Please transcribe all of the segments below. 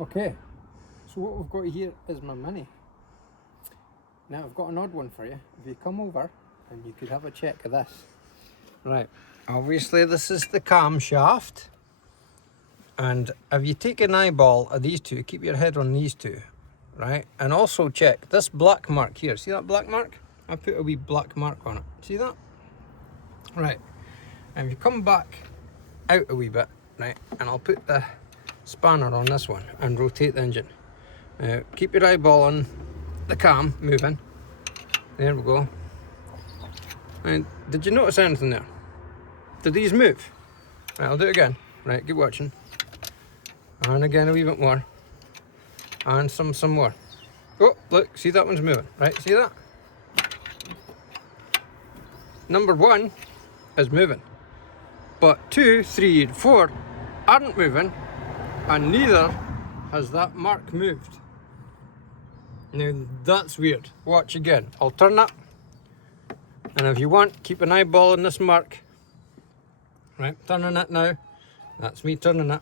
Okay, so what we've got here is my Mini. Now I've got an odd one for you. If you come over and you could have a check of this. Right, obviously this is the camshaft. And if you take an eyeball of these two, keep your head on these two, right? And also check this black mark here. See that black mark? I put a wee black mark on it. See that? Right. And if you come back out a wee bit, right, and I'll put the spanner on this one and rotate the engine. Keep your eyeball on the cam moving. There we go. And did you notice anything there? Did these move? Right, I'll do it again. Right, keep watching. And again a wee bit more. And some more. Oh, look, see that one's moving. Right, see that? Number 1 is moving. But 2, 3, and 4 aren't moving. And neither has that mark moved. Now that's weird. Watch again. I'll turn it. And if you want, keep an eyeball on this mark. Right, turning it now. That's me turning it.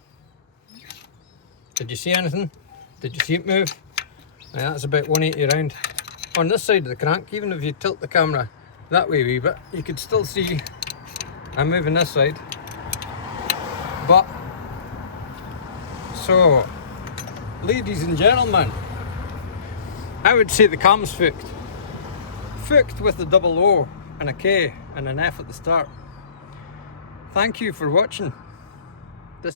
Did you see anything? Did you see it move? Right, that's about 180 round. On this side of the crank, even if you tilt the camera that way a wee bit, you could still see I'm moving this side. But, so, ladies and gentlemen, I would say the cam's fucked. Fucked with a double O and a K and an F at the start. Thank you for watching.